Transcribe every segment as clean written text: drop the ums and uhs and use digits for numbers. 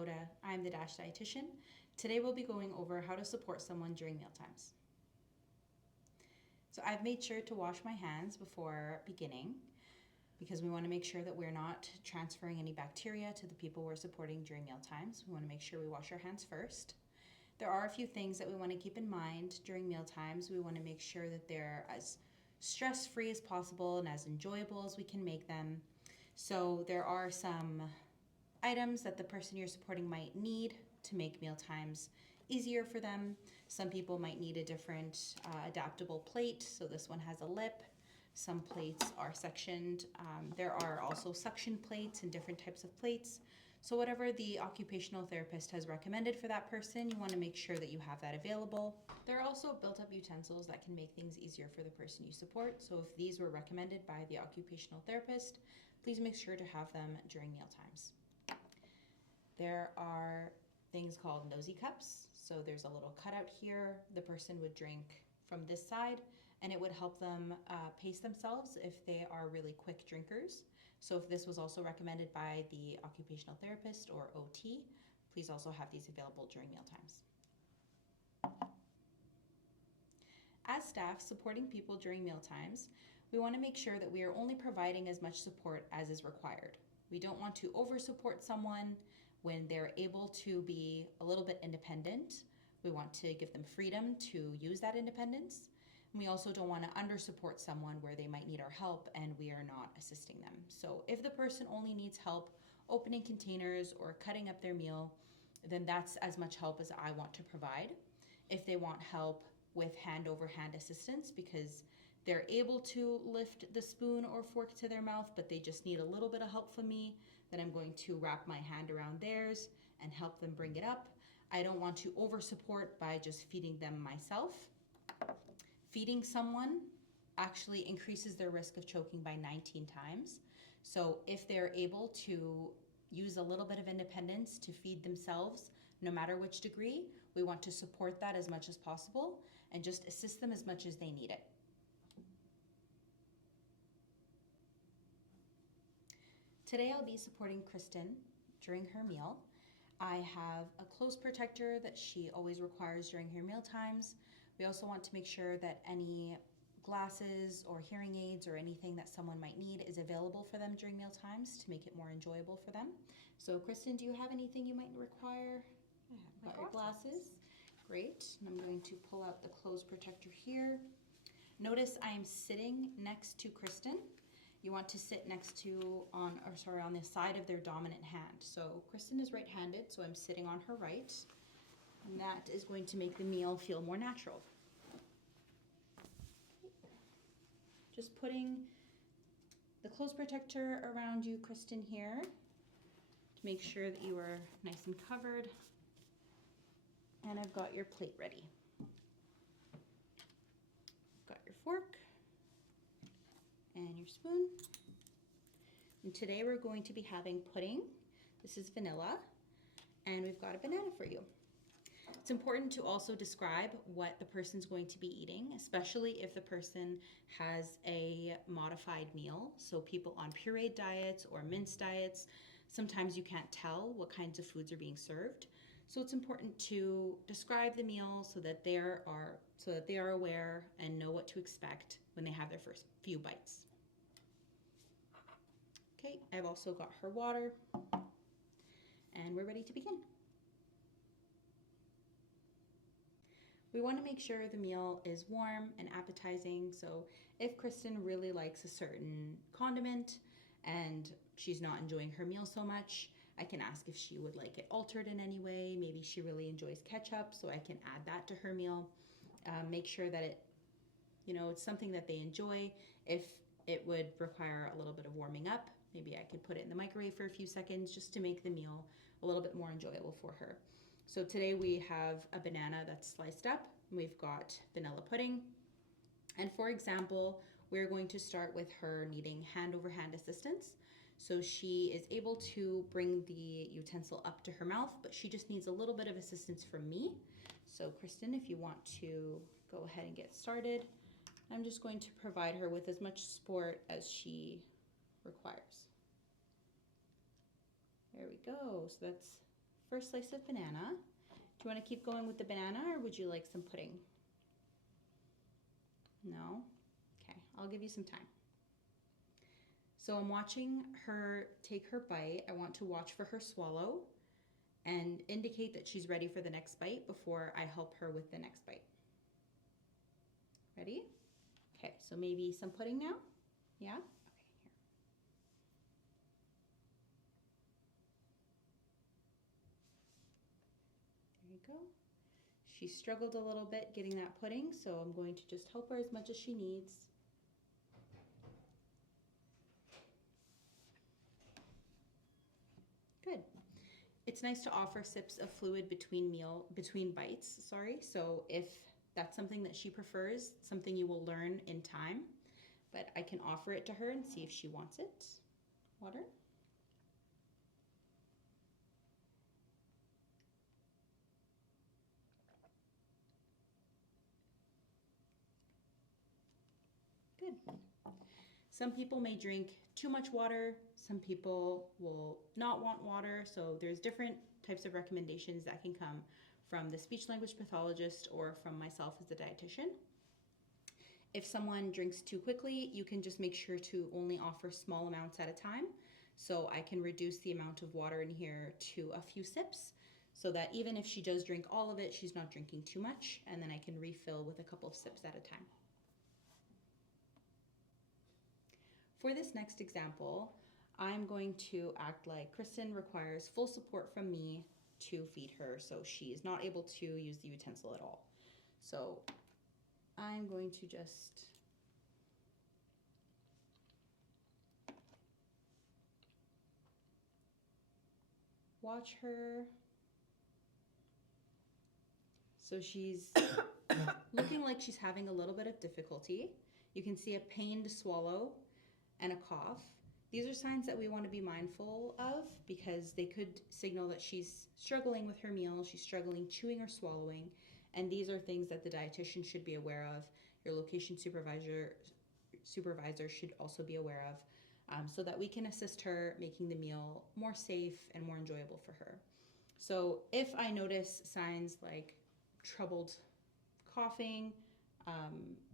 Hoda. I'm the Dash Dietitian. Today we'll be going over how to support someone during mealtimes. So I've made sure to wash my hands before beginning because we want to make sure that we're not transferring any bacteria to the people we're supporting during mealtimes. We want to make sure we wash our hands first. There are a few things that we want to keep in mind during mealtimes. We want to make sure that they're as stress-free as possible and as enjoyable as we can make them. So there are some items that the person you're supporting might need to make mealtimes easier for them. Some people might need a different adaptable plate. So this one has a lip. Some plates are sectioned. There are also suction plates and different types of plates. So whatever the occupational therapist has recommended for that person, you want to make sure that you have that available. There are also built-up utensils that can make things easier for the person you support. So if these were recommended by the occupational therapist, please make sure to have them during mealtimes. There are things called nosy cups. So there's a little cutout here. The person would drink from this side, and it would help them pace themselves if they are really quick drinkers. So if this was also recommended by the occupational therapist or OT, please also have these available during mealtimes. As staff supporting people during mealtimes, we want to make sure that we are only providing as much support as is required. We don't want to over-support someone when they're able to be a little bit independent. We want to give them freedom to use that independence. We also don't want to under-support someone where they might need our help and we are not assisting them. So if the person only needs help opening containers or cutting up their meal, then that's as much help as I want to provide. If they want help with hand-over-hand assistance because they're able to lift the spoon or fork to their mouth, but they just need a little bit of help from me, then I'm going to wrap my hand around theirs and help them bring it up. I don't want to over-support by just feeding them myself. Feeding someone actually increases their risk of choking by 19 times. So if they're able to use a little bit of independence to feed themselves, no matter which degree, we want to support that as much as possible and just assist them as much as they need it. Today I'll be supporting Kristen during her meal. I have a clothes protector that she always requires during her meal times. We also want to make sure that any glasses or hearing aids or anything that someone might need is available for them during meal times to make it more enjoyable for them. So Kristen, do you have anything you might require? I have got your glasses. Great. And I'm going to pull out the clothes protector here. Notice I am sitting next to Kristen. You want to sit next to on the side of their dominant hand. So Kristen is right-handed, so I'm sitting on her right. And that is going to make the meal feel more natural. Just putting the clothes protector around you, Kristen, here to make sure that you are nice and covered. And I've got your plate ready. Got your fork and your spoon. And today we're going to be having pudding. This is vanilla, and we've got a banana for you. It's important to also describe what the person's going to be eating, especially if the person has a modified meal. So people on pureed diets or minced diets, sometimes you can't tell what kinds of foods are being served. So it's important to describe the meal so that they are aware and know what to expect when they have their first few bites. Okay, I've also got her water, and we're ready to begin. We want to make sure the meal is warm and appetizing. So if Kristen really likes a certain condiment and she's not enjoying her meal so much, I can ask if she would like it altered in any way. Maybe she really enjoys ketchup, so I can add that to her meal. Make sure that it's something that they enjoy. If it would require a little bit of warming up, maybe I could put it in the microwave for a few seconds just to make the meal a little bit more enjoyable for her. So today we have a banana that's sliced up. We've got vanilla pudding. And for example, we're going to start with her needing hand-over-hand assistance. So she is able to bring the utensil up to her mouth, but she just needs a little bit of assistance from me. So Kristen, if you want to go ahead and get started, I'm just going to provide her with as much support as she requires. There we go. So that's first slice of banana. Do you want to keep going with the banana, or would you like some pudding? No? Okay, I'll give you some time. So I'm watching her take her bite. I want to watch for her swallow and indicate that she's ready for the next bite before I help her with the next bite. Ready? Okay, so maybe some pudding now? Yeah? Okay, here. There you go. She struggled a little bit getting that pudding, so I'm going to just help her as much as she needs. Good. It's nice to offer sips of fluid between bites, sorry. So if that's something that she prefers, something you will learn in time, but I can offer it to her and see if she wants it. Water. Good. Some people may drink too much water. Some people will not want water. So there's different types of recommendations that can come from the speech language pathologist or from myself as the dietitian. If someone drinks too quickly, you can just make sure to only offer small amounts at a time. So I can reduce the amount of water in here to a few sips so that even if she does drink all of it, she's not drinking too much, and then I can refill with a couple of sips at a time. For this next example, I'm going to act like Kristen requires full support from me to feed her, so she is not able to use the utensil at all. So I'm going to just watch her. So she's looking like she's having a little bit of difficulty. You can see a pained swallow and a cough. These are signs that we want to be mindful of because they could signal that she's struggling with her meal, she's struggling chewing or swallowing, and these are things that the dietitian should be aware of. Your location supervisor should also be aware of, so that we can assist her making the meal more safe and more enjoyable for her. So if I notice signs like troubled coughing,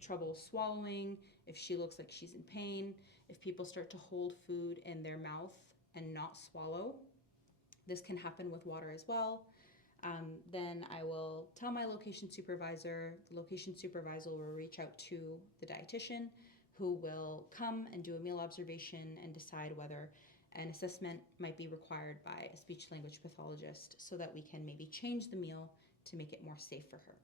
trouble swallowing, if she looks like she's in pain, if people start to hold food in their mouth and not swallow, this can happen with water as well. Then I will tell my location supervisor. The location supervisor will reach out to the dietitian, who will come and do a meal observation and decide whether an assessment might be required by a speech language pathologist so that we can maybe change the meal to make it more safe for her.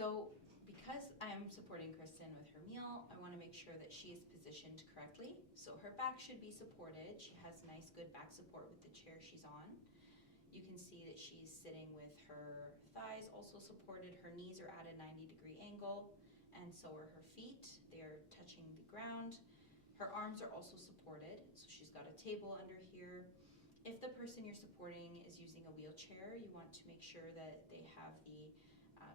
So because I'm supporting Kristen with her meal, I want to make sure that she is positioned correctly. So her back should be supported. She has nice, good back support with the chair she's on. You can see that she's sitting with her thighs also supported. Her knees are at a 90-degree angle, and so are her feet. They are touching the ground. Her arms are also supported, so she's got a table under here. If the person you're supporting is using a wheelchair, you want to make sure that they have the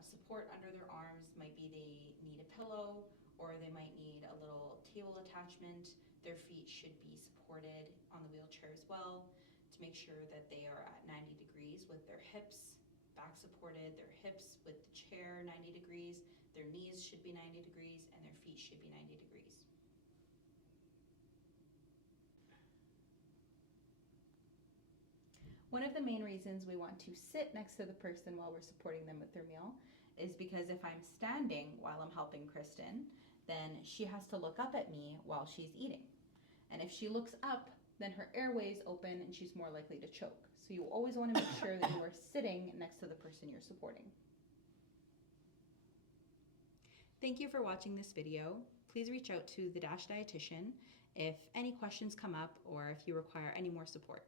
support under their arms. Might be they need a pillow, or they might need a little table attachment. Their feet should be supported on the wheelchair as well to make sure that they are at 90 degrees with their hips back supported, their hips with the chair 90 degrees, their knees should be 90 degrees, and their feet should be 90 degrees. One of the main reasons we want to sit next to the person while we're supporting them with their meal is because if I'm standing while I'm helping Kristen, then she has to look up at me while she's eating. And if she looks up, then her airways open and she's more likely to choke. So you always want to make sure that you are sitting next to the person you're supporting. Thank you for watching this video. Please reach out to the Dash Dietitian if any questions come up or if you require any more support.